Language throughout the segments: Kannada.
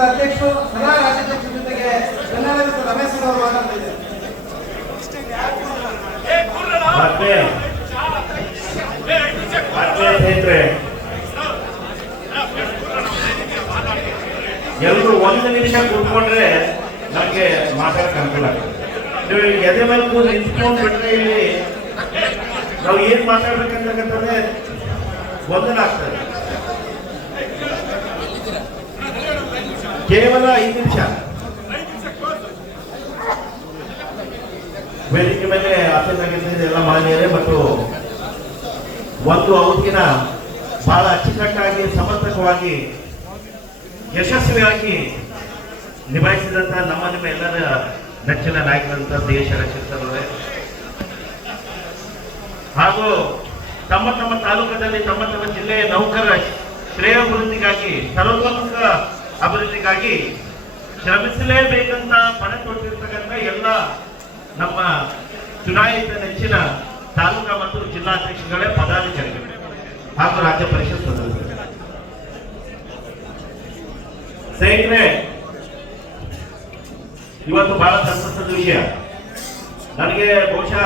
ಸಂಘದ ಅಧ್ಯಕ್ಷರು ಸದಾ ರಾಜ್ಯಾಧ್ಯಕ್ಷರ ಜೊತೆಗೆ ಬೆನ್ನಲ್ಲೇ ರಮೇಶ್ ಅವರು ಮಾತಾಡ್ತಾ ಇದ್ದಾರೆ. ಎಲ್ಲರೂ ಒಂದು ನಿಮಿಷ ಕೂತ್ಕೊಂಡ್ರೆ ನಮಗೆ ಮಾತಾಡಕ್ಕೆ ಅನುಕೂಲ ಆಗುತ್ತೆ. ನೀವು ಎದೆ ಮೇಲೆ ನಿಂತ್ಕೊಂಡು ಬಿಟ್ರೆ ಇಲ್ಲಿ ನಾವು ಏನ್ ಮಾತಾಡ್ಬೇಕಂತಕ್ಕಂಥದ್ದೇ ಗೊಂದಲ ಆಗ್ತದೆ. ಕೇವಲ 5 ನಿಮಿಷ ವೇದಿಕೆ ಮೇಲೆ ಆಸಕ್ತಿಯಾಗಿರ್ತದೆ ಎಲ್ಲ ಮಾನ್ಯರೇ ಮತ್ತು ಒಂದು ಅವಧಿನ ಬಹಳ ಅಚ್ಚುಕಟ್ಟಾಗಿ ಸಮರ್ಪಕವಾಗಿ ಯಶಸ್ವಿಯಾಗಿ ನಿಭಾಯಿಸಿದಂತ ನಿಮ್ಮ ಎಲ್ಲರ ನೆಚ್ಚಿನ ನಾಯಕರಂತ ದೇಶ ರಕ್ಷಿತರವರೇ ಹಾಗೂ ತಮ್ಮ ತಮ್ಮ ತಾಲೂಕದಲ್ಲಿ ತಮ್ಮ ತಮ್ಮ ಜಿಲ್ಲೆಯ ನೌಕರರ ಶ್ರೇಯೋಭಿವೃದ್ಧಿಗಾಗಿ ಸರ್ವತೋಮುಖ ಅಭಿವೃದ್ಧಿಗಾಗಿ ಶ್ರಮಿಸಲೇಬೇಕಂತ ಪಣ ತೊಟ್ಟಿರ್ತಕ್ಕಂಥ ಎಲ್ಲ ನಮ್ಮ ಚುನಾಯಿತ ನೆಚ್ಚಿನ ತಾಲೂಕಾ ಮತ್ತು ಜಿಲ್ಲಾಧ್ಯಕ್ಷಗಳೇ ಪದಾಧಿಕಾರಿಗಳು ಹಾಗೂ ರಾಜ್ಯ ಪರಿಷತ್ ಸದಸ್ಯರು ಸ್ನೇಹಿತರೆ, ಇವತ್ತು ಬಹಳ ಸಂತಸದ ವಿಷಯ. ನನಗೆ ಬಹುಶಃ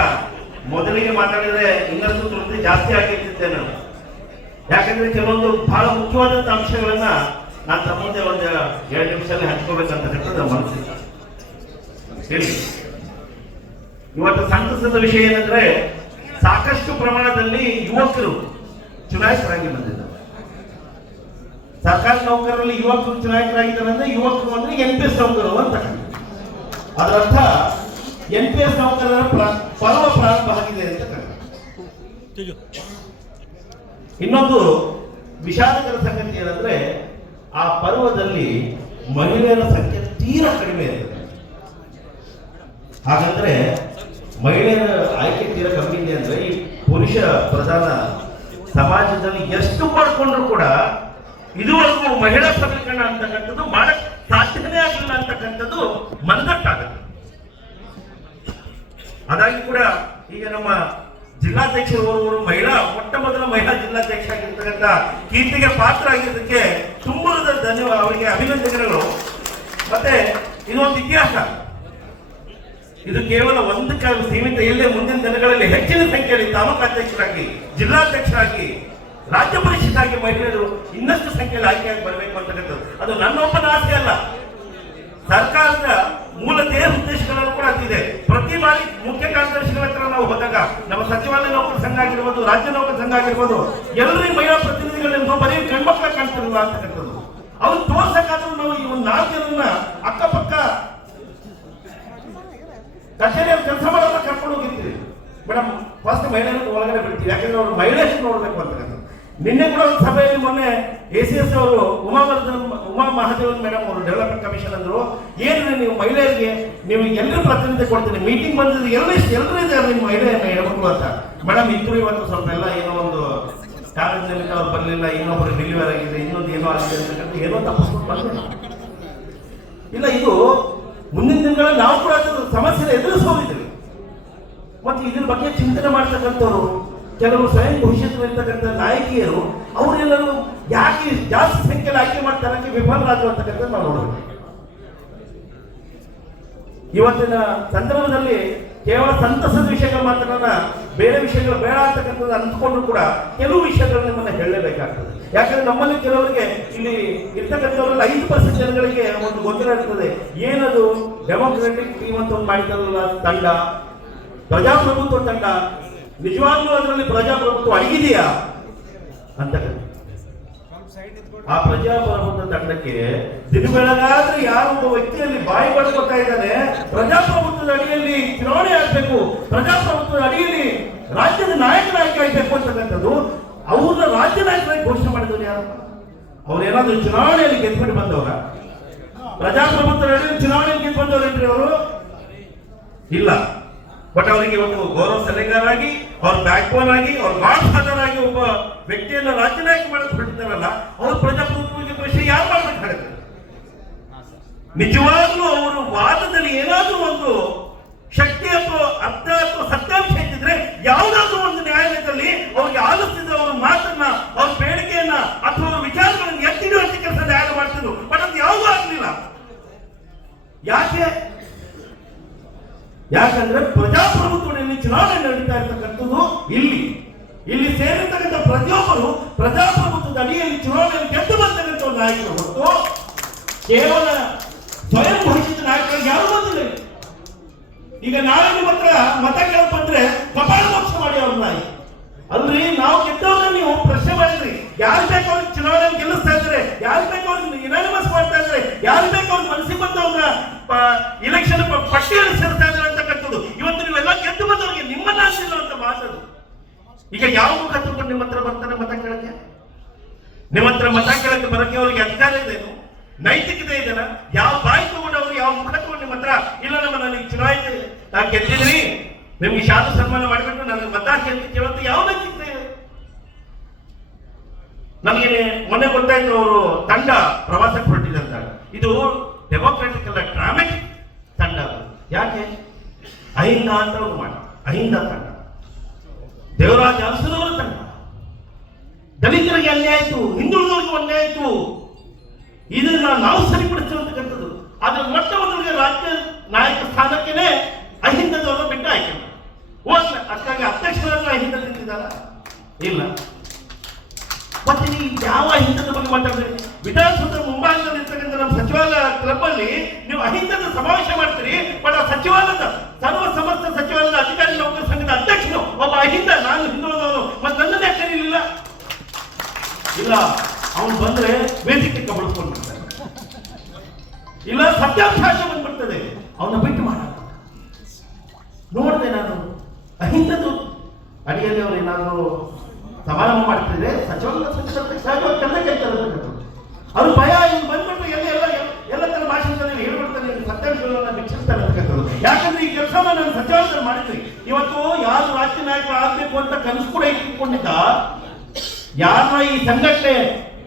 ಮೊದಲಿಗೆ ಮಾತಾಡಿದ್ರೆ ಇನ್ನಷ್ಟು ತೃಪ್ತಿ ಜಾಸ್ತಿ ಆಗಿರ್ತಿದ್ದೆ ನಾನು. ಯಾಕಂದ್ರೆ ಕೆಲವೊಂದು ಬಹಳ ಮುಖ್ಯವಾದಂತ ಅಂಶಗಳನ್ನ ನಾನು ತಮ್ಮ ಮುಂದೆ ಒಂದು 2 ನಿಮಿಷದಲ್ಲಿ ಹಂಚ್ಕೋಬೇಕಂತ ಮನಸ್ಸಿಲ್ಲ. ಹೇಳಿ, ಇವತ್ತು ಸಂತಸದ ವಿಷಯ ಏನಂದ್ರೆ ಸಾಕಷ್ಟು ಪ್ರಮಾಣದಲ್ಲಿ ಯುವಕರು ಚುನಾಯಿತರಾಗಿ ಬಂದಿದ್ದಾರೆ. ಸರ್ಕಾರಿ ನೌಕರರಲ್ಲಿ ಯುವಕರು ಚುನಾಯಿತರಾಗಿದ್ದಾರೆ ಅಂದ್ರೆ ಯುವಕರು ಅಂದ್ರೆ NPS ನೌಕರರು ಅಂತ. ಅದರರ್ಥ NPS ನೌಕರರ ಪರ್ವ ಪ್ರಾರಂಭ ಆಗಿದೆ ಅಂತ ಕರೀತಾರೆ. ಇನ್ನೊಂದು ವಿಷಾದಕರ ಸಂಗತಿ ಏನಂದ್ರೆ ಆ ಪರ್ವದಲ್ಲಿ ಮಹಿಳೆಯರ ಸಂಖ್ಯೆ ತೀರಾ ಕಡಿಮೆ ಇರ್ತದೆ. ಹಾಗಂದ್ರೆ ಮಹಿಳೆಯರ ಆಯ್ಕೆ ತೀರಾ ಕಮ್ಮಿ ಇದೆ ಅಂದ್ರೆ ಈ ಪುರುಷ ಪ್ರಧಾನ ಸಮಾಜದಲ್ಲಿ ಎಷ್ಟು ಮಾಡಿಕೊಂಡ್ರು ಕೂಡ ಇದುವರೆಗೂ ಮಹಿಳಾ ಸಬಲೀಕರಣ ಅಂತಕ್ಕಂಥದ್ದು ಮಾಡಕ್ ಸಾಧ್ಯನೇ ಆಗಿಲ್ಲ ಅಂತಕ್ಕಂಥದ್ದು ಮನದಟ್ಟಾಗುತ್ತೆ. ಅದಾಗಿ ಕೂಡ ಈಗ ನಮ್ಮ ಜಿಲ್ಲಾಧ್ಯಕ್ಷರವರು ಮೊಟ್ಟ ಮೊದಲ ಮಹಿಳಾ ಜಿಲ್ಲಾಧ್ಯಕ್ಷ ಆಗಿರ್ತಕ್ಕಂಥ ಕೀರ್ತಿಗೆ ಪಾತ್ರ ಆಗಿದ್ದಕ್ಕೆ ತುಂಬ ಧನ್ಯವಾದ, ಅವರಿಗೆ ಅಭಿನಂದನೆಗಳು. ಮತ್ತೆ ಇದೊಂದು ಇತಿಹಾಸ. ಇದು ಕೇವಲ ಒಂದು ಸೀಮಿತ ಇಲ್ಲೇ ಮುಂದಿನ ದಿನಗಳಲ್ಲಿ ಹೆಚ್ಚಿನ ಸಂಖ್ಯೆಯಲ್ಲಿ ತಾಲೂಕಾಧ್ಯಕ್ಷರಾಗಿ, ಜಿಲ್ಲಾಧ್ಯಕ್ಷರಾಗಿ, ರಾಜ್ಯ ಪರಿಷತ್ತಾಗಿ ಮಹಿಳೆಯರು ಇನ್ನಷ್ಟು ಸಂಖ್ಯೆಯಲ್ಲಿ ಆಯ್ಕೆಯಾಗಿ ಬರಬೇಕು ಅಂತಕ್ಕಂಥದ್ದು ಅದು ನನ್ನೊಬ್ಬನ ಆಸೆ ಅಲ್ಲ. ಸರ್ಕಾರದ ಮೂಲ ದೇಹ ಉದ್ದೇಶಗಳನ್ನು ಕೂಡ ಅದಿದೆ. ಪ್ರತಿ ಬಾರಿ ಮುಖ್ಯ ಕಾರ್ಯದರ್ಶಿಗಳ ಹತ್ರ ನಾವು ಹೋದಾಗ ನಮ್ಮ ಸಚಿವಾಲಯ ನೌಕರ ಸಂಘ ಆಗಿರ್ಬೋದು, ರಾಜ್ಯ ನೌಕರ ಸಂಘ ಆಗಿರ್ಬೋದು, ಎಲ್ಲರಿಗೂ ಮಹಿಳಾ ಪ್ರತಿನಿಧಿಗಳಿಂದ ಬರೀ ಗಂಡ್ಮಕ್ಳ ಕಾಣ್ತಿರಲ್ಲ ಅಂತಕ್ಕಂಥದ್ದು ಅವ್ರು ತೋರ್ಸಕ್ಕಾದ್ರೂ ನಾವು ಈ ಒಂದು 4 ಜನರನ್ನ ಅಕ್ಕಪಕ್ಕ ಕಚೇರಿಯಲ್ಲಿ ಕೆಲಸ ಮಾಡೋದನ್ನ ಕರ್ಕೊಂಡು ಹೋಗಿರ್ತೀವಿ. ಮೇಡಮ್ ಫಸ್ಟ್ ಮಹಿಳೆಯರು ಒಳಗಡೆ ಬಿಡ್ತೀವಿ, ಯಾಕಂದ್ರೆ ಅವ್ರು ಮಹಿಳೆಯರು ನೋಡ್ಬೇಕು ಅಂತಕ್ಕಂಥದ್ದು. ನಿನ್ನೆ ಕೂಡ ಒಂದು ಸಭೆಯಲ್ಲಿ ಮೊನ್ನೆ ACS ಅವರು ಉಮಾ ಮಹಾದೇವನ್ ಮೇಡಮ್ ಅವರು ಡೆವಲಪ್ಮೆಂಟ್ ಕಮಿಷನ್ ಅಂದ್ರು, ಏನ್ರಿ ನೀವು ಮಹಿಳೆಯರಿಗೆ ನೀವು ಎಲ್ಲರೂ ಪ್ರತಿನಿಧಿ ಕೊಡ್ತೀನಿ, ಮೀಟಿಂಗ್ ಬಂದಿದ್ದು ಎಲ್ಲರೂ ಇದ್ದಾರೆ ನಿಮ್ಮ ಮಹಿಳೆಯನ್ನ ಹೇಳ್ಬೇಕು ಅಂತ. ಮೇಡಮ್ ಇದ್ರು ಇವತ್ತು ಸ್ವಲ್ಪ ಎಲ್ಲ ಏನೋ ಒಂದು ಕಾರಣದಿಂದ ಅವ್ರು ಬರಲಿಲ್ಲ, ಇನ್ನೊಬ್ಬರು ಡೆಲಿವರ್ ಆಗಿದೆ, ಇನ್ನೊಂದು ಏನೋ ಆಗಿದೆ ಅಂತಕ್ಕಂಥ ಏನೋ ತಪ್ಪಿಸ್ಕೊಂಡು ಬಂದ ಇಲ್ಲ. ಇದು ಮುಂದಿನ ದಿನಗಳಲ್ಲಿ ನಾವು ಕೂಡ ಸಮಸ್ಯೆ ಎದುರಿಸೋದಿದ್ದೀವಿ. ಮತ್ತು ಇದ್ರ ಬಗ್ಗೆ ಚಿಂತನೆ ಮಾಡ್ತಕ್ಕಂಥವ್ರು ಕೆಲವು ಸ್ವಯಂ ಭವಿಷ್ಯದಲ್ಲಿರ್ತಕ್ಕಂಥ ನಾಯಕಿಯರು ಅವರೆಲ್ಲರೂ ಯಾಕೆ ಜಾಸ್ತಿ ಸಂಖ್ಯೆಯಲ್ಲಿ ಆಯ್ಕೆ ಮಾಡ್ತಾರೆ ವಿಫಲರಾದ್ರು ಅಂತಕ್ಕಂಥದ್ದು ನಾವು ನೋಡಬೇಕು. ಇವತ್ತಿನ ಸಂದರ್ಭದಲ್ಲಿ ಕೇವಲ ಸಂತಸದ ವಿಷಯಗಳು ಮಾತ್ರ, ಬೇರೆ ವಿಷಯಗಳು ಬೇಡ ಅಂತಕ್ಕಂಥದ್ದು ಅಂದ್ಕೊಂಡ್ರು ಕೂಡ ಕೆಲವು ವಿಷಯಗಳು ನಿಮ್ಮನ್ನ ಹೇಳಲೇಬೇಕಾಗ್ತದೆ. ಯಾಕಂದ್ರೆ ನಮ್ಮಲ್ಲಿ ಕೆಲವರಿಗೆ ಇಲ್ಲಿ ಇರ್ತಕ್ಕಂಥವರಲ್ಲಿ 5% ಜನಗಳಿಗೆ ಒಂದು ಗೊಂದಲ ಇರ್ತದೆ. ಏನದು ಡೆಮೋಕ್ರೆಟಿಕ್ ಟೀಮ್ ಅಂತ ಒಂದು ಮಾಡಿದಾರಲ್ಲ ತಂಡ, ಪ್ರಜಾಪ್ರಭುತ್ವ ತಂಡ, ನಿಜವಾಗ್ಲೂ ಅದರಲ್ಲಿ ಪ್ರಜಾಪ್ರಭುತ್ವ ಅಡಗಿದೆಯಾ ಅಂತ. ಆ ಪ್ರಜಾಪ್ರಭುತ್ವ ತಂಡಕ್ಕೆ ದಿನ ಬೆಳಗಾದ್ರೆ ಯಾರೊಬ್ಬ ವ್ಯಕ್ತಿಯಲ್ಲಿ ಬಾಯಿ ಬಡ್ಕೊತಾ ಇದ್ದಾನೆ, ಪ್ರಜಾಪ್ರಭುತ್ವದ ಅಡಿಯಲ್ಲಿ ಚುನಾವಣೆ ಆಗ್ಬೇಕು, ಪ್ರಜಾಪ್ರಭುತ್ವದ ಅಡಿಯಲ್ಲಿ ರಾಜ್ಯದ ನಾಯಕರಾಗಿ ಆಗ್ಬೇಕು ಅಂತಕ್ಕಂಥದ್ದು ಅವ್ರನ್ನ ರಾಜ್ಯ ನಾಯಕರಾಗಿ ಘೋಷಣೆ ಮಾಡಿದವರು ಯಾರು? ಅವ್ರೇನಾದ್ರೂ ಚುನಾವಣೆಯಲ್ಲಿ ಗೆದ್ಬಿಟ್ಟು ಬಂದವರ? ಪ್ರಜಾಪ್ರಭುತ್ವದ ಅಡಿಯಲ್ಲಿ ಚುನಾವಣೆಯಲ್ಲಿ ಗೆದ್ದು ಬಂದವರೇನ್ರಿ ಅವರು? ಇಲ್ಲ. ಬಟ್ ಅವರಿಗೆ ಒಂದು ಗೌರವ ಸಲಹೆಗಾರಾಗಿ, ಅವ್ರ ಬ್ಯಾಕ್ ಬೋನ್ ಆಗಿ, ಅವ್ರ ಗಾಡ್ ಫಾದರ್ ಆಗಿ ಒಬ್ಬ ವ್ಯಕ್ತಿಯನ್ನ ರಾಜ್ಯ ನಾಯಕ ಮಾಡಿಸ್ಬಿಟ್ಟಿದ್ದಾರಲ್ಲ, ಅವ್ರ ಪ್ರಜಾಪ್ರಭುತ್ವದ ವಿಷಯ ಯಾರು ಮಾಡ್ಬೇಕಾಗುತ್ತೆ? ನಿಜವಾಗ್ಲೂ ಅವರು ವಾದದಲ್ಲಿ ಏನಾದ್ರೂ ಒಂದು ಶಕ್ತಿ ಅಥವಾ ಅರ್ಥ ಅಥವಾ ಸತ್ಯಾಂಶ ಇದ್ದಿದ್ರೆ ಯಾವುದಾದ್ರೂ ಒಂದು ನ್ಯಾಯಾಲಯದಲ್ಲಿ ಅವ್ರಿಗೆ ಆಲಿಸ್ತಿದ್ರೆ ಅವ್ರ ಮಾತನ್ನ, ಅವ್ರ ಬೇಡಿಕೆಯನ್ನ ಅಥವಾ ಅವ್ರ ವಿಚಾರಗಳನ್ನು ಎತ್ತಿಡುವಂತ ಕೆಲಸ ನ್ಯಾಯಾಲಯ ಮಾಡ್ತಿದ್ರು. ಬಟ್ ಅದು ಯಾವುದೂ ಆಗ್ಲಿಲ್ಲ. ಯಾಕೆ? ಯಾಕಂದ್ರೆ ಪ್ರಜಾಪ್ರಭುತ್ವದಲ್ಲಿ ಚುನಾವಣೆ ನಡೀತಾ ಇರ್ತಕ್ಕಂಥದ್ದು ಇಲ್ಲಿ ಸೇರಿರ್ತಕ್ಕಂಥ ಪ್ರತಿಯೊಬ್ಬರು ಪ್ರಜಾಪ್ರಭುತ್ವದ ಅಡಿಯಲ್ಲಿ ಚುನಾವಣೆಯಲ್ಲಿ ಗೆದ್ದು ಬರ್ತಕ್ಕಂಥ ನಾಯಕರು ಹೊರತು ಕೇವಲ ಸ್ವಯಂ ಘೋಷಿತ ನಾಯಕರಿಗೆ ಯಾರು ಬಂದಿಲ್ಲ. ಈಗ ನಾಳೆ ನಿಮ್ಮ ಹತ್ರ ಮತ ಕೇಳಕ್ ಬಂದ್ರೆ ಕಪಾಳ ಮೋಕ್ಷ ಮಾಡಿ ಅವ್ರ ನಾಯಿ ಅಲ್ರಿ. ನಾವು ಗೆದ್ದವ್ರನ್ನ ನೀವು ಪ್ರಶ್ನೆ ಮಾಡಿದ್ರಿ, ಯಾರು ಬೇಕು ಅವ್ರಿಗೆ ಚುನಾವಣೆ ಗೆಲ್ಲಿಸ್ತಾ ಇದ್ರೆ, ಯಾರು ಬೇಕು ಅವ್ರಿಗೆ ಯುನಾನಿಮಸ್ ಮಾಡ್ತಾ ಇದ್ರೆ, ಯಾರು ಬೇಕು ಅವ್ರಿಗೆ ಮನಸ್ಸಿಗೆ ಬಂದವ್ರನ್ನ ಇಲೆಕ್ಷನ್ ಪಟ್ಟಿಯಲ್ಲಿ ಸೇರ್ತಾ ಇದ್ರೆ ಅಂತಕ್ಕಂಥದ್ದು. ಇವತ್ತು ನೀವೆಲ್ಲ ಗೆದ್ದು ಬಂದವ್ರಿಗೆ ನಿಮ್ಮನ್ನ ಅಂತಿಲ್ಲ ಅಂತ ಮಾತದು. ಈಗ ಯಾವ ಮುಖ ತಗೊಂಡು ನಿಮ್ಮ ಹತ್ರ ಬರ್ತಾರೆ ಮತ ಕೇಳಕ್ಕೆ? ನಿಮ್ಮ ಹತ್ರ ಮತ ಕೇಳಕ್ಕೆ ಬರಕ್ಕೆ ಅವ್ರಿಗೆ ಅಧಿಕಾರ ಇದೆಯೇನು? ನೈತಿಕತೆ ಇದೆನ? ಯಾವ ಬಾಯಿ ತಗೊಂಡು ಅವ್ರು ಯಾವ ಮುಖ ತಗೊಂಡು ನಿಮ್ಮ ಹತ್ರ ಇಲ್ಲ ನಮ್ಮ ನನಗೆ ಚುನಾಯಿತ ನಾನು ಗೆದ್ದಿದ್ರಿ ನಿಮ್ಗೆ ಶಾಲು ಸನ್ಮಾನ ಮಾಡಿಬಿಟ್ಟು ನನಗೆ ಮತ ಕೇಳುತ್ತೆ ಯಾವ ನೈತಿಕತೆ ಇದೆ? ನಮಗೆ ಮೊನ್ನೆ ಗೊತ್ತಾಯ್ತು ಅವರು ತಂಡ ಪ್ರವಾಸಕ್ಕೆ ಹೊರಟಿದೆ ಅಂತ. ಇದು ಡೆಮೋಕ್ರಾಟಿಕ್ ಅಲ್ಲ, ಡ್ರಾಮೆಟಿಕ್ ತಂಡ. ಯಾಕೆ? ಅಹಿಂದ ಅಂತ ಅವ್ರು ಮಾಡಿ ಅಹಿಂದ ತಂಡ, ದೇವರಾಜ ಅರಸನವರ ತಂಡ, ದಲಿತರಿಗೆ ಅನ್ಯಾಯ ಆಯ್ತು, ಹಿಂದುಳಿದವರಿಗೂ ಅನ್ಯಾಯ ಆಯ್ತು. ಇದನ್ನ ನಾವು ಸರಿಪಡಿಸಿರ್ತಕ್ಕಂಥದ್ದು. ಅದ್ರ ಮೊಟ್ಟ ಮೊದಲಿಗೆ ರಾಜ್ಯ ನಾಯಕ ಸ್ಥಾನಕ್ಕೇನೆ ಅಹಿಂದದವರನ್ನ ಬಿಟ್ಟು ಆಯ್ಕೆ ಹೋಗ್ಲ. ಅದಕ್ಕಾಗಿ ಅಧ್ಯಕ್ಷರನ್ನ ಅಹಿಂದ ನಿಂತಿದ್ದಾರ ಇಲ್ಲ. ಮತ್ತೆ ನೀವು ಯಾವ ಅಹಿಂದದ ಬಗ್ಗೆ ಮಾತಾಡಿದ್ರಿ? ವಿಧಾನಸೌಧ ಮುಂಭಾಗದಲ್ಲಿ ಇರ್ತಕ್ಕಂಥ ನಮ್ಮ ಸಚಿವಾಲಯ ಕ್ಲಬ್ ಅಲ್ಲಿ ನೀವು ಅಹಿಂದದ ಸಮಾವೇಶ ಮಾಡ್ತೀರಿ. ಬಟ್ ಆ ಸಚಿವಾಲಯದ ಸರ್ವ ಸಮಸ್ತ ಸಚಿವಾಲಯದ ಅಧಿಕಾರಿ ನೌಕರ ಸಂಘದ ಅಧ್ಯಕ್ಷನು ಒಬ್ಬ ಅಹಿಂದ, ನಾನು ಹಿಂದುಳಿದವನು, ಮತ್ತೆ ನನ್ನನ್ನೇ ಕರೀಲಿಲ್ಲ. ಇಲ್ಲ, ಅವನು ಬಂದ್ರೆ ವೇದಿಕೆ ಕಬಳಿಸ್ಕೊಂಡ್ಬಿಡ್ತಾರೆ, ಇಲ್ಲ ಸತ್ಯಾಂಶ ಬಂದ್ಬಿಡ್ತದೆ, ಅವನ್ನ ಬಿಟ್ಟು ಮಾಡ. ನೋಡಿದೆ ನಾನು ಅಹಿಂದದ್ದು ಅಡಿಯಲ್ಲಿ ಅವರು ಏನಾದ್ರು ಸಮಾರಂಭ ಮಾಡ್ತಿದ್ರೆ ಸಚಿವಾಲಯ ಅವ್ರು ಭಯ ಇವ್ರು ಬಂದ್ಬಿಟ್ಟು ಎಲ್ಲ ತರ ಭಾಷಣದಲ್ಲಿ ಹೇಳ್ಬಿಡ್ತಾರೆ, ಸತ್ಯಾಂಶಗಳನ್ನ ಬಿಚ್ಚಿರ್ತಾರೆ ಅಂತಕ್ಕಂಥದ್ದು. ಯಾಕಂದ್ರೆ ಈ ಕೆಲಸ ನಾನು ಸಚಿವಾಲಯದಲ್ಲಿ ಮಾಡಿದ್ವಿ. ಇವತ್ತು ಯಾರು ರಾಜ್ಯ ನಾಯಕರು ಆಗ್ಬೇಕು ಅಂತ ಕನಸು ಕೂಡ ಇಟ್ಕೊಂಡಿದ್ದ ಯಾರನ್ನ ಈ ಸಂಘಟನೆ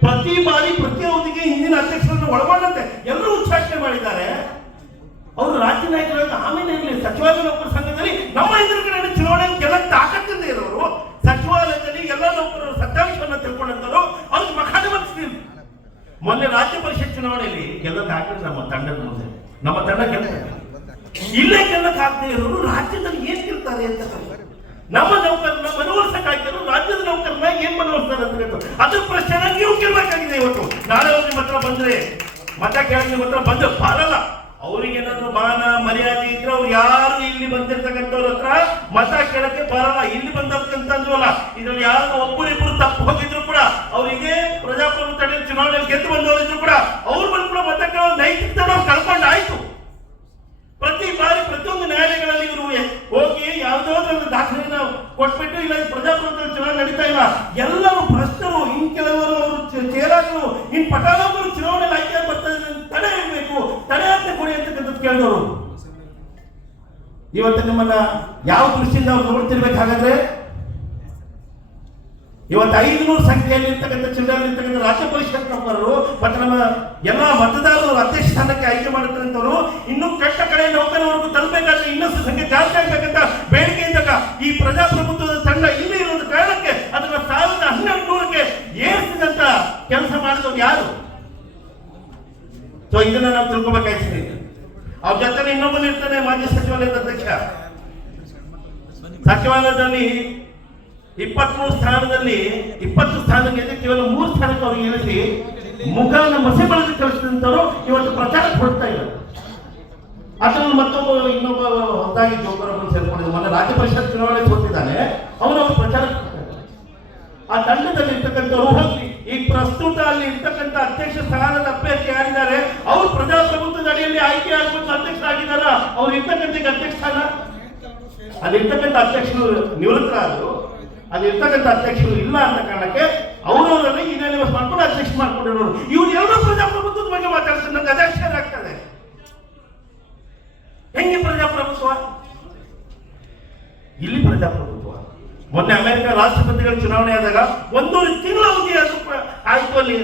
ಪ್ರತಿ ಬಾರಿ ಪ್ರತಿ ಅವಧಿಗೆ ಹಿಂದಿನ ಅಧ್ಯಕ್ಷರನ್ನು ಒಳಗೊಂಡಂತೆ ಎಲ್ಲರೂ ಉಚ್ಚಾಟನೆ ಮಾಡಿದ್ದಾರೆ. ಅವರು ರಾಜ್ಯ ನಾಯಕರಾದ ಆಮೇಲೆ ಸಚಿವಾಲಯ ನೌಕರ ಸಂಘದಲ್ಲಿ ನಮ್ಮ ಎದುರುಗಡೆ ಚುನಾವಣೆ ಗೆಲ್ಲಕ್ಕೆ ತಾಕತ್ತಿದೆ ಇರೋರು, ಸಚಿವಾಲಯದಲ್ಲಿ ಎಲ್ಲ ನೌಕರರು ಸತ್ಯಾಂಶವನ್ನು ತಿಳ್ಕೊಂಡಂತರು ಅವ್ರಿಗೆ ಮಖಾನ ಬರ್ತಿಲ್ಲ. ಮೊನ್ನೆ ರಾಜ್ಯ ಪರಿಷತ್ ಚುನಾವಣೆಯಲ್ಲಿ ಗೆಲ್ಲಕ್ಕೆ ಹಾಕಿದ್ರೆ ನಮ್ಮ ತಂಡದ ಮುಂದೆ ನಮ್ಮ ತಂಡ ಗೆಲ್ತಾರೆ. ಇಲ್ಲೇ ಗೆಲ್ಲಕ್ಕೆ ಆಗದೆ ಇರೋರು ರಾಜ್ಯದಲ್ಲಿ ಏನ್ ಗೆಲ್ತಾರೆ ಅಂತ ನಮ್ಮ ನೌಕರನ್ನ ಮನವೊಲಿಸಕ್ಕಾಗ್ತಾರೋ ರಾಜ್ಯದ ನೌಕರನ್ನ ಏನ್ ಮನವೊಲಿಸ್ತಾರೆ ಅಂತ ಅದ್ರ ಪ್ರಶ್ನೆ ನೀವು ಗೆಲ್ಬೇಕಾಗಿದೆ. ಇವತ್ತು ನಾಳೆ ಅವ್ರು ನಿಮ್ಮ ಹತ್ರ ಬಂದ್ರೆ ಮತ ಕೇಳಿ ನಿಮ್ಮ ಹತ್ರ ಬಂದು ಬರಲ್ಲ, ಅವ್ರಿಗೇನಾದ್ರು ಮಾನ ಮರ್ಯಾದೆ ಇದ್ರೆ ಅವ್ರು ಯಾರು ಇಲ್ಲಿ ಬಂದಿರ್ತಕ್ಕಂಥವ್ರ ಹತ್ರ ಮತ ಕೇಳಕ್ಕೆ ಬರಲ್ಲ. ಇಲ್ಲಿ ಬಂದಕ್ಕಂತಂದ್ರು ಅಲ್ಲ, ಇದ್ರಲ್ಲಿ ಯಾರು ಒಬ್ಬರಿಬ್ರು ತಪ್ಪು ಹೋಗಿದ್ರು ಕೂಡ ಅವರಿಗೆ ಪ್ರಜಾಪ್ರಭುತ್ವ ಚುನಾವಣೆಯಲ್ಲಿ ಗೆದ್ದು ಬಂದವರಿದ್ರು ಕೂಡ ಅವ್ರು ಬಂದು ಕೂಡ ಮತ ಕೇಳೋ ನೈತಿಕತೆ ನಾವು ಕಳ್ಕೊಂಡಾಯ್ತು. ಪ್ರತಿ ಬಾರಿ ಪ್ರತಿಯೊಂದು ನ್ಯಾಯಾಲಯಗಳಲ್ಲಿ ಇವರು ಹೋಗಿ ಯಾವುದೋ ಒಂದು ದಾಖಲೆಯನ್ನು ಕೊಟ್ಬಿಟ್ಟು ಇಲ್ಲ ಪ್ರಜಾಪ್ರಭುತ್ವ ಚುನಾವಣೆ ನಡೀತಾ ಇಲ್ಲ, ಎಲ್ಲರೂ ಭ್ರಷ್ಟರು, ಇನ್ ಕೆಲವರು ಅವರು ಚೇರಾಗಳು, ಇನ್ ಪಟಾಲಗಳು ಚುನಾವಣೆ ಆಯ್ಕೆ ಬರ್ತದೆ, ತಡೆ ಇರಬೇಕು, ತಡೆ ಅಂತ ಕೊಡಿ ಅಂತಕ್ಕಂಥದ್ದು ಕೇಳಿದವರು. ಇವತ್ತು ನಿಮ್ಮನ್ನ ಯಾವ ದೃಷ್ಟಿಯಿಂದ ಅವ್ರು ನೋಡ್ತಿರ್ಬೇಕಾದ್ರೆ ಇವತ್ತು 500 ಸಂಖ್ಯೆಯಲ್ಲಿ ಇರ್ತಕ್ಕಂಥ ಜಿಲ್ಲೆಯಲ್ಲಿರ್ತಕ್ಕಂಥ ರಾಜ್ಯ ಪರಿಷತ್ ನೌಕರರು ಮತ್ತು ನಮ್ಮ ಎಲ್ಲ ಮತದಾರರು ಅಧ್ಯಕ್ಷ ಸ್ಥಾನಕ್ಕೆ ಆಯ್ಕೆ ಮಾಡಿರ್ತಕ್ಕಂಥವ್ರು ಇನ್ನೂ ಕಟ್ಟ ಕಡೆ ನೌಕರವರೆಗೂ ತಲುಪಬೇಕಾದ್ರೆ ಇನ್ನಷ್ಟು ಸಂಖ್ಯೆ ಜಾಸ್ತಿ ಆಗ್ಬೇಕಂತ ಬೇಡಿಕೆಯಿಂದ ಈ ಪ್ರಜಾಪ್ರಭುತ್ವದ ತಂಡ ಇಲ್ಲಿ ಇರೋದು ಕಾರಣಕ್ಕೆ ಅದನ್ನ 1200ಕ್ಕೆ ಏರಿಸಿದಂತ ಕೆಲಸ ಮಾಡಿದವರು ಯಾರು? ಸೊ ಇದನ್ನ ನಾವು ತಿಳ್ಕೊಬೇಕಾಗ್ತದೆ. ಅವ್ರ ಜೊತೆ ಇನ್ನೊಬ್ಬನು ಇರ್ತಾನೆ, ಮಾಜಿ ಸಚಿವಾಲಯದ ಅಧ್ಯಕ್ಷ. ಸಚಿವಾಲಯದಲ್ಲಿ 23 ಸ್ಥಾನದಲ್ಲಿ 20 ಸ್ಥಾನಕ್ಕೆ ಕೇವಲ 3 ಸ್ಥಾನಕ್ಕೆ ಅವ್ರಿಗೆ ಇಳಿಸಿ ಮುಖನ ಮಸಿ ಬಳಸಿ ಕಳಿಸಿದಂತವರು ಇವತ್ತು ಪ್ರಚಾರಕ್ಕೆ ಹೊರಡ್ತಾ ಇಲ್ಲ. ಅದ್ರಲ್ಲಿ ಮತ್ತೊಬ್ಬ ಇನ್ನೊಬ್ಬ ಹೊಸದಾಗಿ ಜೋಕರೊಬ್ಬರು ಸೇರ್ಕೊಂಡಿದ್ದ ಮೊನ್ನೆ ರಾಜ್ಯ ಪರಿಷತ್ ಚುನಾವಣೆ ಸೋತಿದ್ದಾನೆ, ಅವನು ಪ್ರಚಾರಕ್ಕೆ ಆ ತಂಡದಲ್ಲಿ ಇರ್ತಕ್ಕಂಥವ್ರು ಹೋಗಿ ಈ ಪ್ರಸ್ತುತ ಅಲ್ಲಿ ಇರ್ತಕ್ಕಂಥ ಅಧ್ಯಕ್ಷ ಸ್ಥಾನದ ಅಭ್ಯರ್ಥಿ ಯಾರಿದ್ದಾರೆ ಅವ್ರು ಪ್ರಜಾಪ್ರಭುತ್ವದ ಅಡಿಯಲ್ಲಿ ಆಯ್ಕೆ ಆಗ್ಬೇಕು ಅಧ್ಯಕ್ಷರಾಗಿದ್ದಾರ, ಅವ್ರು ಇರ್ತಕ್ಕಂಥ ಅಧ್ಯಕ್ಷ ಸ್ಥಾನ ಅಲ್ಲಿರ್ತಕ್ಕಂಥ ಅಧ್ಯಕ್ಷರು ನಿವೃತ್ತರಾದ್ರು, ಅಲ್ಲಿರ್ತಕ್ಕಂಥ ಅಧ್ಯಕ್ಷರು ಇಲ್ಲ ಅಂತ ಕಾರಣಕ್ಕೆ ಅವರವರನ್ನೇ ಯುನಾನಿಮಸ್ ಮಾಡ್ಕೊಂಡು ಅಧ್ಯಕ್ಷ ಮಾಡ್ಕೊಂಡಿರೋರು. ಇವ್ರು ಎಲ್ಲರೂ ಪ್ರಜಾಪ್ರಭುತ್ವದ ಬಗ್ಗೆ ಮಾತಾಡ್ತಾರೆ, ನಂಗೆ ಅಧ್ಯಕ್ಷರ ಆಗ್ತದೆ. ಹೆಂಗೆ ಪ್ರಜಾಪ್ರಭುತ್ವ? ಇಲ್ಲಿ ಪ್ರಜಾಪ್ರಭುತ್ವ. ಮೊನ್ನೆ ಅಮೆರಿಕ ರಾಷ್ಟ್ರಪತಿಗಳ ಚುನಾವಣೆ ಆದಾಗ 1 ತಿಂಗಳ ಅವಧಿ ಆಯ್ತು ಅಲ್ಲಿ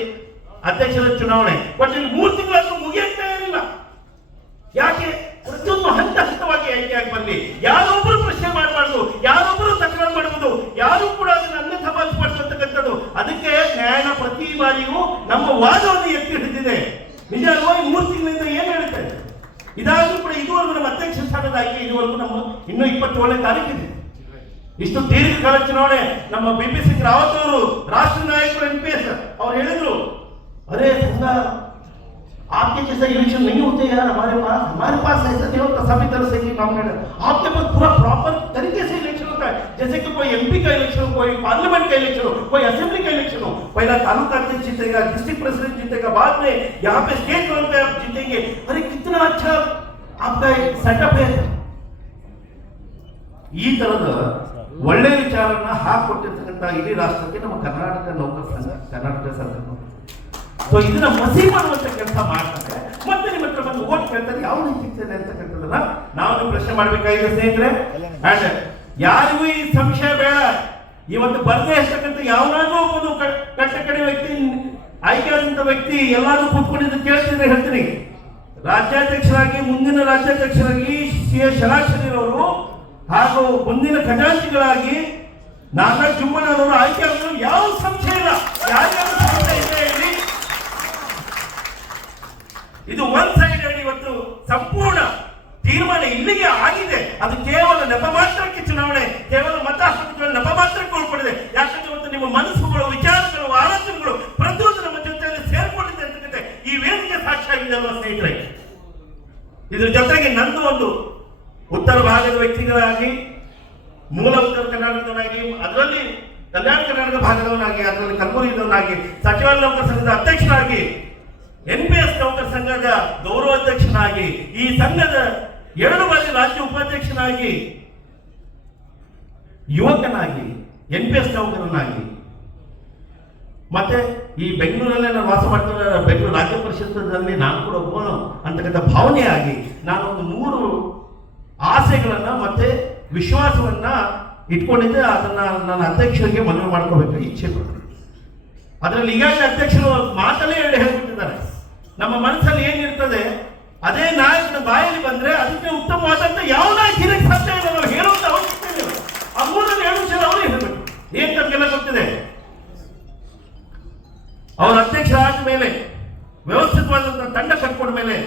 ಅಧ್ಯಕ್ಷರ ಚುನಾವಣೆ, ಬಟ್ ಇಲ್ಲಿ 3 ತಿಂಗಳಾದ್ರೂ ಮುಗಿಯುತ್ತಾ ಇರಲಿಲ್ಲ. ಯಾಕೆ? ಪ್ರತಿಯೊಂದು ಹಂತ ಹಂತವಾಗಿ ಆಯ್ಕೆ ಆಗಿ ಬರಲಿ, ಯಾರೊಬ್ಬರು ಪ್ರಶ್ನೆ ಮಾಡಬಾರ್ದು, ಯಾರೊಬ್ಬರು ತಕರಾರು ಮಾಡಬಹುದು, ಯಾರು ಕೂಡ ಅದನ್ನು ಅನ್ಯಥಾ ಭಾವಿಸಬಾರ್ದು. ಅದಕ್ಕೆ ನ್ಯಾಯ ಪ್ರತಿ ಬಾರಿಯೂ ನಮ್ಮ ವಾದವನ್ನು ಎತ್ತಿ ಹಿಡಿದಿದೆ. ನಿಜ ಅಲ್ವಾ? 3 ತಿಂಗಳಿಂದ ಏನ್ ಹೇಳ್ತಾ ಇದೆ? ಇದಾದ್ರೂ ಕೂಡ ಇದುವರೆಗೂ ನಮ್ಮ ಅಧ್ಯಕ್ಷ ಸ್ಥಾನದ ಆಯ್ಕೆ ಇದುವರೆಗೂ ನಮ್ಮ ಇನ್ನೂ 27ನೇ ತಾರೀಕಿದೆ. ಇಷ್ಟು ದೀರ್ಘಕಾಲ ಚುನಾವಣೆ. ನಮ್ಮ BP ಸಿಂಗ್ ರಾವತ್ ಅವರು ರಾಷ್ಟ್ರೀಯ ನಾಯಕರು NPS ಅವ್ರು ಹೇಳಿದ್ರು, अरे संगा आपके जैसा इलेक्शन नहीं होते यार हमारे पास ऐसा नहीं होता सभी तरह से नॉमिनेट आपके पास पूरा प्रॉपर तरीके से इलेक्शन होता है, जैसे कि कोई MP का इलेक्शन हो, कोई पार्लियामेंट का इलेक्शन हो, कोई असेंबली का इलेक्शन हो. पहला तालुका अध्यक्ष जीतेगा, डिस्ट्रिक्ट प्रेसिडेंट जीतेगा, बाद में यहाँ पे स्टेट लेवल पे आप जीतेंगे. अरे कितना अच्छा आपका एक सेटअप है. ಈ ತರದ ಒಳ್ಳೆ ವಿಚಾರನ ಹಾಕೊಟ್ಟಿರ್ತಕ್ಕಂಥ ಇಡೀ ರಾಷ್ಟ್ರಕ್ಕೆ ನಮ್ಮ ಕರ್ನಾಟಕ ನೌಕರ ಸಂಘ, ಕರ್ನಾಟಕ ಸರ್ಕಾರ ಸೊ ಇದನ್ನ ಮಸಿ ಮಾಡುವಂತ ಕೆಲಸ ಮಾಡ್ತಾರೆ. ಮತ್ತೆ ನಿಮ್ಮ ಹತ್ರ ಬಂದು ಓಟ್ ಕೇಳ್ತಾರೆ, ಯಾವ ರೀತಿ ಸಿಗ್ತದೆ ಅಂತಕ್ಕಂಥದ್ದನ್ನ ನಾವು ಪ್ರಶ್ನೆ ಮಾಡ್ಬೇಕಾಗಿದೆ ಸ್ನೇಹಿತರೆ. ಅಂಡ್ ಯಾರಿಗೂ ಈ ಸಂಶಯ ಬೇಡ. ಇವತ್ತು ಬರ್ದೇ ಇರ್ತಕ್ಕಂಥ ಯಾವನಾದ್ರೂ ಒಂದು ಕಟ್ಟ ಕಡೆ ವ್ಯಕ್ತಿ, ಆಯ್ಕೆ ಆದಂತ ವ್ಯಕ್ತಿ ಎಲ್ಲಾದ್ರೂ ಕೂತ್ಕೊಂಡಿದ್ದು ಕೇಳ್ತಿದ್ರೆ ಹೇಳ್ತೀನಿ, ರಾಜ್ಯಾಧ್ಯಕ್ಷರಾಗಿ ಮುಂದಿನ ರಾಜ್ಯಾಧ್ಯಕ್ಷರಾಗಿ CS ಷಡಾಕ್ಷರಿರವರು ಹಾಗೂ ಮುಂದಿನ ಖಜಾಂಚಿಗಳಾಗಿ ನಾಗರಾಜ್ ಜುಮ್ಮನವರು ಆಯ್ಕೆ ಆದರೂ ಯಾವ ಸಂಶಯ ಇಲ್ಲ. ಯಾರ್ಯಾರು ಸಂಶಯ ಇದೆ ಹೇಳಿ. ಇದು ಒನ್ ಸೈಡೆಡ್ ಇವತ್ತು ಸಂಪೂರ್ಣ ತೀರ್ಮಾನ ಇಲ್ಲಿಗೆ ಆಗಿದೆ. ಅದು ಕೇವಲ ನೆಪ ಮಾತ್ರಕ್ಕೆ ಚುನಾವಣೆ, ಕೇವಲ ಮತ ಹಾಕುವ ನೆಪ ಮಾತ್ರಕ್ಕೆ ಉಳ್ಕೊಂಡಿದೆ. ಯಾಕಂದ್ರೆ ಇವತ್ತು ನಿಮ್ಮ ಮನಸ್ಸುಗಳು, ವಿಚಾರಗಳು, ಆಲೋಚನೆಗಳು ಪ್ರತಿಯೊಂದು ನಮ್ಮ ಜೊತೆಯಲ್ಲಿ ಸೇರ್ಕೊಂಡಿದೆ ಅಂತಕ್ಕಂತೆ ಈ ವೇದಿಕೆ ಸಾಕ್ಷಿಯಾಗಿದೆ ಅಲ್ವಾ ಸ್ನೇಹಿತರೆ. ಇದ್ರ ಜೊತೆಗೆ ನಂದು ಒಂದು ಉತ್ತರ ಭಾಗದ ವ್ಯಕ್ತಿಗಳಾಗಿ, ಮೂಲ ಉತ್ತರ ಕರ್ನಾಟಕದವನಾಗಿ, ಅದರಲ್ಲಿ ಕಲ್ಯಾಣ ಕರ್ನಾಟಕ ಭಾಗದವನಾಗಿ, ಅದರಲ್ಲಿ ಕಲಬುರಗಿದವನಾಗಿ, ಸಚಿವಾಲಯ ನೌಕರ ಸಂಘದ ಅಧ್ಯಕ್ಷರಾಗಿ, NPS ನೌಕರ ಸಂಘದ ಗೌರವಾಧ್ಯಕ್ಷನಾಗಿ, ಈ ಸಂಘದ 2 ಬಾರಿ ರಾಜ್ಯ ಉಪಾಧ್ಯಕ್ಷನಾಗಿ, ಯುವಕನಾಗಿ, NPS ನೌಕರನಾಗಿ, ಮತ್ತೆ ಈ ಬೆಂಗಳೂರಲ್ಲೇ ನಾನು ವಾಸ ಮಾಡ್ತಿದ್ದ ಬೆಂಗಳೂರು ರಾಜ್ಯ ಪರಿಷತ್ತಲ್ಲಿ ನಾನು ಕೂಡ ಒಬ್ಬನು ಅಂತಕ್ಕಂಥ ಭಾವನೆಯಾಗಿ ನಾನು ಒಂದು 3 ಆಸೆಗಳನ್ನ ಮತ್ತೆ ವಿಶ್ವಾಸವನ್ನ ಇಟ್ಕೊಂಡಿದ್ದೆ. ಅದನ್ನ ನನ್ನ ಅಧ್ಯಕ್ಷರಿಗೆ ಮನವಿ ಮಾಡ್ಕೋಬೇಕು ಇಚ್ಛೆ ಪಟ್ಟು. ಅದರಲ್ಲಿ ಈಗಾಗಲೇ ಅಧ್ಯಕ್ಷರು ಮಾತಲ್ಲೇ ಹೇಳ್ಬಿಟ್ಟಿದ್ದಾರೆ, ನಮ್ಮ ಮನಸ್ಸಲ್ಲಿ ಏನಿರ್ತದೆ ಅದೇ ನಾಯಕನ ಬಾಯಲ್ಲಿ ಬಂದ್ರೆ ಅದಕ್ಕೆ ಉತ್ತಮವಾದಂತ ಯಾವ ನಾಯಕರಿಗೆ ಸಾಧ್ಯ ಇಲ್ಲ. ನಾವು ಹೇಳುವಂತ ಅವಶ್ಯಕತೆ ಇಲ್ಲ. ಆ 3 ವಿಷಯ ಅವರೇ ಹೇಳ್ಬೇಕು. ಏನ್ ತಮಗೆಲ್ಲ ಗೊತ್ತಿದೆ, ಅವರ ಅಧ್ಯಕ್ಷ ಆದ ಮೇಲೆ ವ್ಯವಸ್ಥಿತವಾದಂತಹ ತಂಡ ಕಟ್ಕೊಂಡ ಮೇಲೆ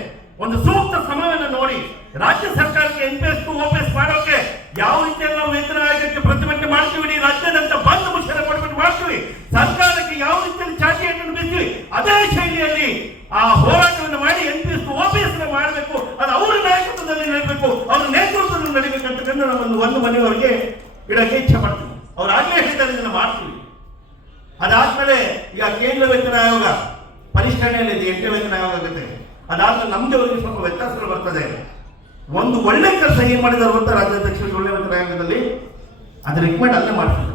ಒಂದು ಸೂಕ್ತ ಸಮಯವನ್ನು ನೋಡಿ ರಾಜ್ಯ ಸರ್ಕಾರಕ್ಕೆ NPS OPS ಮಾಡೋಕೆ ಯಾವ ರೀತಿಯಲ್ಲಿ ನಾವು ವೇತನ ಆಯೋಗಕ್ಕೆ ಪ್ರತಿಭಟನೆ ಮಾಡ್ತೀವಿ, ರಾಜ್ಯದಂತ ಬಂದ್ ಮುಷ್ಕರ ಕೊಟ್ಬಿಟ್ಟು ಮಾಡ್ತೀವಿ, ಸರ್ಕಾರಕ್ಕೆ ಯಾವ ರೀತಿಯಲ್ಲಿ ಚಾಟಿಯನ್ನು ಬೀಸ್ತೀವಿ, ಅದೇ ಶೈಲಿಯಲ್ಲಿ ಆ ಹೋರಾಟವನ್ನು ಮಾಡಿ NPS OPS ಮಾಡಬೇಕು. ಅದು ಅವರ ನಾಯಕತ್ವದಲ್ಲಿ ನಡೀಬೇಕು, ಅವರ ನೇತೃತ್ವದಲ್ಲಿ ನಡೀಬೇಕಂತಕ್ಕಂಥ ನಾವು ಒಂದು ಮನೆಯವರಿಗೆ ಇಡಕ್ಕೆ ಇಚ್ಛೆ ಮಾಡ್ತೀವಿ. ಅವ್ರು ಆಗ್ಲೇ ಹೇಳಿದ್ದಾರೆ ಇದನ್ನು ಮಾಡ್ತೀವಿ. ಅದಾದ್ಮೇಲೆ ಈಗ ಕೇಂದ್ರ ವೇತನ ಆಯೋಗ ಪರಿಷ್ಕರಣೆಯಲ್ಲಿ 8ನೇ ವೇತನ ಆಯೋಗ ಆಗುತ್ತೆ. ಅದಾದ್ಮೇಲೆ ನಮ್ಗೆ ಅವರಿಗೆ ಸ್ವಲ್ಪ ವ್ಯತ್ಯಾಸಗಳು ಬರ್ತದೆ. ಒಂದು ಒಳ್ಳೆ ಕೆಲಸ ಏನ್ ಮಾಡಿದಾರೆ ಗೊತ್ತಾ ರಾಜ್ಯಾಧ್ಯಕ್ಷರು ಒಳ್ಳೆ ವೇತನ ಆಯೋಗದಲ್ಲಿ, ಅದು ರಿಕಮೆಂಡ್ ಅಲ್ಲೇ ಮಾಡ್ತಿದ್ದಾರೆ.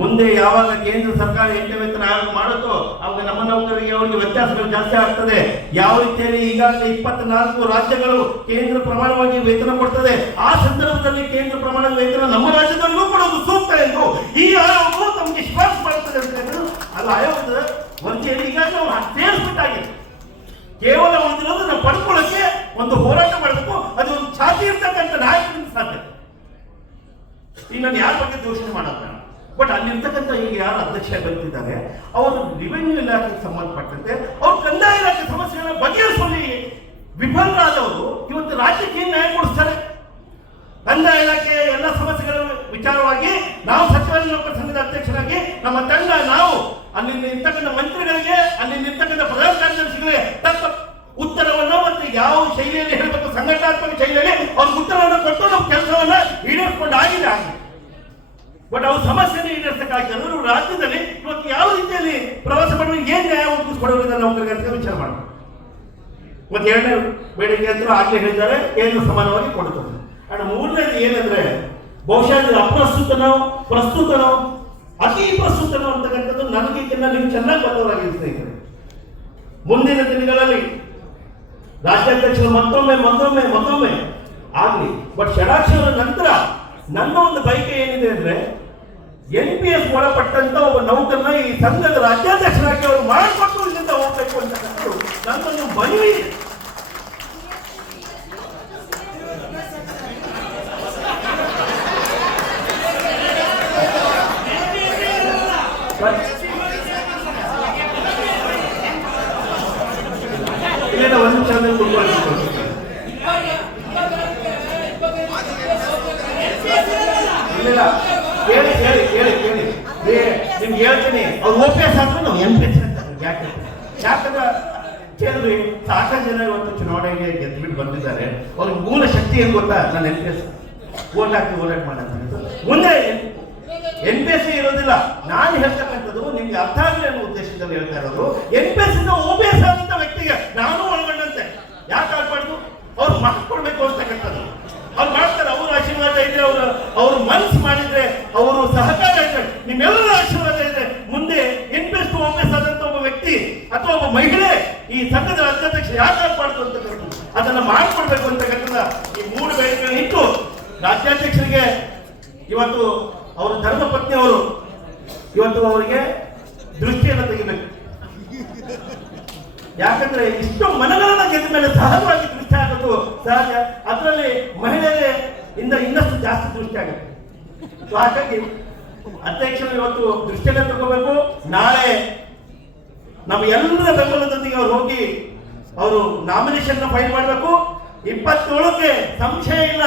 ಮುಂದೆ ಯಾವಾಗ ಕೇಂದ್ರ ಸರ್ಕಾರ 8ನೇ ವೇತನ ಆಯೋಗ ಮಾಡುತ್ತೋ ಅವಾಗ ನಮ್ಮ ನೌಕರರಿಗೆ ಅವರಿಗೆ ವ್ಯತ್ಯಾಸಗಳು ಜಾಸ್ತಿ ಆಗ್ತದೆ. ಯಾವ ರೀತಿಯಲ್ಲಿ ಈಗಾಗಲೇ 24 ರಾಜ್ಯಗಳು ಕೇಂದ್ರ ಪ್ರಮಾಣವಾಗಿ ವೇತನ ಕೊಡ್ತದೆ, ಆ ಸಂದರ್ಭದಲ್ಲಿ ಕೇಂದ್ರ ಪ್ರಮಾಣದ ವೇತನ ನಮ್ಮ ರಾಜ್ಯದಲ್ಲೂ ಕೊಡೋದು ಸೂಕ್ತ ಎಂದು ಈ ಆಯೋಗವು ತಮಗೆ ಶಿಫಾರಸು ಮಾಡುತ್ತದೆ ಅಂತ ಹೇಳಿದ್ರು. ಅದು ಆಯೋಗದ ವರದಿಯಲ್ಲಿ ಈಗಾಗಲೇ ನಾವು ಸೇರಿಸ್ಬಿಟ್ಟಾಗಿದೆ. ಕೇವಲ ಒಂದಿರೋದನ್ನ ಪಡ್ಕೊಳ್ಳೋಕೆ ಒಂದು ಹೋರಾಟ ಮಾಡಬೇಕು. ಅದು ಒಂದು ಛಾತಿ ಇರ್ತಕ್ಕಂಥ ನಾಯಕರಿಂದ ಸಾಧ್ಯ. ಈಗ ನಾನು ಯಾರ ಬಗ್ಗೆ ದೂಷಣೆ ಮಾಡೋದು, ಬಟ್ ಅಲ್ಲಿರ್ತಕ್ಕಂಥ ಈಗ ಯಾರು ಅಧ್ಯಕ್ಷ ಬರ್ತಿದ್ದಾರೆ ಅವರು ರೆವಿನ್ಯೂ ಇಲಾಖೆಗೆ ಸಂಬಂಧಪಟ್ಟಂತೆ ಅವ್ರ ಕಂದಾಯ ಇಲಾಖೆ ಸಮಸ್ಯೆಗಳನ್ನ ಬಗೆಹರಿಸುವಲ್ಲಿ ವಿಫಲರಾದವರು ಇವತ್ತು ರಾಜ್ಯಕ್ಕೆ ಏನ್ ನ್ಯಾಯ ಕೊಡಿಸ್ತಾರೆ. ಕಂದಾಯ ಇಲಾಖೆ ಎಲ್ಲ ಸಮಸ್ಯೆಗಳ ವಿಚಾರವಾಗಿ ನಾವು ಸಚಿವಾಲಯ ನೌಕರ ಸಂಘದ ಅಧ್ಯಕ್ಷರಾಗಿ ನಮ್ಮ ತಂಡ ನಾವು ಅಲ್ಲಿ ಇರ್ತಕ್ಕಂಥ ಮಂತ್ರಿಗಳಿಗೆ, ಅಲ್ಲಿ ಇರ್ತಕ್ಕಂಥ ಪ್ರಧಾನ ಕಾರ್ಯದರ್ಶಿಗಳಿಗೆ ತಕ್ಕ ಉತ್ತರವನ್ನು ಮತ್ತೆ ಯಾವ ಶೈಲಿಯಲ್ಲಿ ಹೇಳಬೇಕು ಸಂಘಟನಾತ್ಮಕ ಶೈಲಿಯಲ್ಲಿ ಅವ್ರಿಗೆ ಉತ್ತರವನ್ನು ಕೊಟ್ಟು ನಾವು ಕೆಲಸವನ್ನ ಈಡೇರಿಸಿಕೊಂಡು ಆಗಿದೆ. ಬಟ್ ಅವ್ರ ಸಮಸ್ಯೆನ ಈಡೇರಿಸಕ್ಕಾಗಿಲ್ಲ. ರಾಜ್ಯದಲ್ಲಿ ಇವತ್ತು ಯಾವ ರೀತಿಯಲ್ಲಿ ಪ್ರವಾಸ ಮಾಡುವ ಏನ್ ನ್ಯಾಯ ಒದಗಿಸ್ಕೊಡೋದ್ರಿಂದ ನೌಕರಿಗೆ ಅಂತ ವಿಚಾರ ಮಾಡಬೇಕು. ಮತ್ತೆ 2ನೇ ಬೇಡಿಕೆ ಅಂತ ಆಗ್ಲೇ ಹೇಳಿದ್ದಾರೆ, ಕೇಂದ್ರ ಸಮಾನವಾಗಿ ಕೊಡುತ್ತದೆ. ಅಂಡ್ 3ನೇದು ಏನಂದ್ರೆ ಬಹುಶಃ ಅಪ್ರಸ್ತುತನೋ ಪ್ರಸ್ತುತನೋ ಅತಿ ಪ್ರಸ್ತುತನೋ ಅಂತಕ್ಕಂಥದ್ದು ನನಗೀಗಿನ್ನ ನೀವು ಚೆನ್ನಾಗಿ ಬದಲಾಗಿದೆ ಸ್ನೇಹಿತರೆ. ಮುಂದಿನ ದಿನಗಳಲ್ಲಿ ರಾಜ್ಯಾಧ್ಯಕ್ಷರು ಮತ್ತೊಮ್ಮೆ ಆಗ್ಲಿ. ಬಟ್ ಷಡಾಕ್ಷರ ನಂತರ ನನ್ನ ಒಂದು ಬಯಕೆ ಏನಿದೆ ಅಂದ್ರೆ NPS ಒಳಪಟ್ಟಂತ ಒಬ್ಬ ನೌಕರನ ಈ ಸಂಘದ ರಾಜ್ಯಾಧ್ಯಕ್ಷರಾಗಿ ಅವರು ಮಾಡಿಕೊಟ್ಟು ಇಲ್ಲಿಂದ ಹೋಗ್ಬೇಕು ಅಂತಕ್ಕಂಥದ್ದು ನನ್ನೊಂದು ಮನವಿ ಇದೆ. ಇಲ್ಲೇನ ಒಂದು ನಿಮಿಷ ಇಲ್ಲ ಕೇಳಿ ಕೇಳಿ ಕೇಳಿ ಕೇಳಿ ನಿಮ್ಗೆ ಹೇಳ್ತೀನಿ ಅವ್ರು OPS ಆದ್ರೂ ನಾವು MPS ಅಂತ ಯಾಕಂದ್ರೆ ಕೇಳಿದ್ರಿ ಸಾಕಷ್ಟು ಜನ ಇವತ್ತು ಚುನಾವಣೆಗೆ ಗೆದ್ದುಬಿಟ್ಟು ಬಂದಿದ್ದಾರೆ. ಅವ್ರಿಗೆ ಮೂಲ ಶಕ್ತಿ ಏನ್ ಗೊತ್ತಾ? ನಾನು MPS ಓಟ್ ಮಾಡೋದು ಮುಂದೆ MPS ಇರೋದಿಲ್ಲ. ನಾನು ಹೇಳ್ತಕ್ಕಂಥದ್ದು ನಿಮ್ಗೆ ಅರ್ಥ ಆಗಲಿ ಅನ್ನೋ ಉದ್ದೇಶದಲ್ಲಿ ಹೇಳ್ತಾ ಇರೋದು. MPS ಇಂದ OPS ಆದಂತ ವ್ಯಕ್ತಿಗೆ ನಾನು ಒಳಗೊಂಡಂತೆ ಯಾಕೆ ಆಗ್ಬಾರ್ದು? ಅವ್ರು ಮಾಡ್ಕೊಡ್ಬೇಕು ಅಂತಕ್ಕಂಥದ್ದು ಅವ್ರು ಮಾಡ್ತಾರೆ. ಅವ್ರ ಆಶೀರ್ವಾದ ಇದ್ರೆ ಅವರು ಮನಸ್ಸು ಮಾಡಿದ್ರೆ ಅವರು ಸಹಕಾರ ಇದ್ರೆ ನಿಮ್ಮೆಲ್ಲರ ಆಶೀರ್ವಾದ ಇದ್ರೆ ಮುಂದೆ MPS ಟು OPS ಆದಂತ ಒಬ್ಬ ವ್ಯಕ್ತಿ ಅಥವಾ ಒಬ್ಬ ಮಹಿಳೆ ಈ ಸಂಘದ ಅಧ್ಯಕ್ಷ ಯಾಕೆ ಆಗ್ಬಾರ್ದು ಅಂತಕ್ಕಂಥದ್ದು ಅದನ್ನ ಮಾಡ್ಕೊಡ್ಬೇಕು ಅಂತಕ್ಕಂಥ ಈ 3 ಬೇಡಿಕೆಗಳು ಇಟ್ಟು ರಾಜ್ಯಾಧ್ಯಕ್ಷರಿಗೆ ಇವತ್ತು ಅವರ ಧರ್ಮ ಪತ್ನಿ ಅವರು ಇವತ್ತು ಅವರಿಗೆ ದೃಷ್ಟಿಯನ್ನು ತೆಗಿಬೇಕು. ಯಾಕಂದ್ರೆ ಇಷ್ಟು ಮನಗಳನ್ನ ಗೆದ್ದ ಮೇಲೆ ಸಹಜವಾಗಿ ದೃಷ್ಟಿ ಆಗೋದು ಸಹಜ. ಅದರಲ್ಲಿ ಮಹಿಳೆಯರೇ ಇನ್ನಷ್ಟು ಜಾಸ್ತಿ ದೃಷ್ಟಿ ಆಗುತ್ತೆ. ಸೊ ಹಾಗಾಗಿ ಅಧ್ಯಕ್ಷರು ಇವತ್ತು ದೃಷ್ಟಿಯನ್ನು ತಗೋಬೇಕು. ನಾಳೆ ನಮ್ಮ ಎಲ್ಲರ ಬೆಂಬಲದೊಂದಿಗೆ ಅವ್ರು ಹೋಗಿ ಅವರು ನಾಮಿನೇಷನ್ ಫೈಲ್ ಮಾಡಬೇಕು. 27ಕ್ಕೆ ಸಂಶಯ ಇಲ್ಲ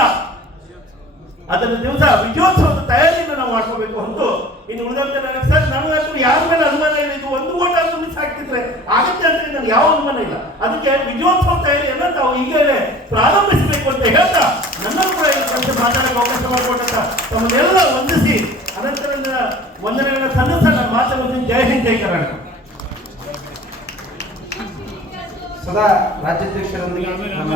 ಅದರ ದಿವಸ ವಿಜಯೋತ್ಸವದ ತಯಾರಿಯನ್ನು ನಾವು ಮಾಡ್ಕೋಬೇಕು ಹೊರತು ಇನ್ನು ಉಳಿದಂತೆ ನನಗೆ ಸರ್ ನನಗೆ ಯಾರ ಮೇಲೆ ಅನುಮಾನ ಇಲ್ಲ. ಇದು ಒಂದು ಓಟ್ ಆದ್ರೂ ಮಿಸ್ ಆಗ್ತಿದ್ರೆ ಆಗತ್ತೆ ಅಂತ ನನಗೆ ಯಾವ ಅನುಮಾನ ಇಲ್ಲ. ಅದಕ್ಕೆ ವಿಜಯೋತ್ಸವ ತಯಾರಿಯನ್ನು ನಾವು ಈಗಲೇ ಪ್ರಾರಂಭಿಸಬೇಕು ಅಂತ ಹೇಳ್ತಾ ನನ್ನನ್ನು ಕೂಡ ಈ ಕೆಲಸ ಮಾತಾಡಕ್ಕೆ ಅವಕಾಶ ಮಾಡಿಕೊಟ್ಟಂತ ತಮ್ಮನ್ನೆಲ್ಲ ವಂದಿಸಿ ಅನಂತರ ವಂದನೆಗಳನ್ನ ಸಲ್ಲಿಸ ನನ್ನ ಮಾತನ್ನು ಜೈ ಹಿಂದ್ ಜೈ ಕರ್ನಾಟಕ. ಸದಾ ರಾಜ್ಯಾಧ್ಯಕ್ಷರೊಂದಿಗೆ ನಮ್ಮ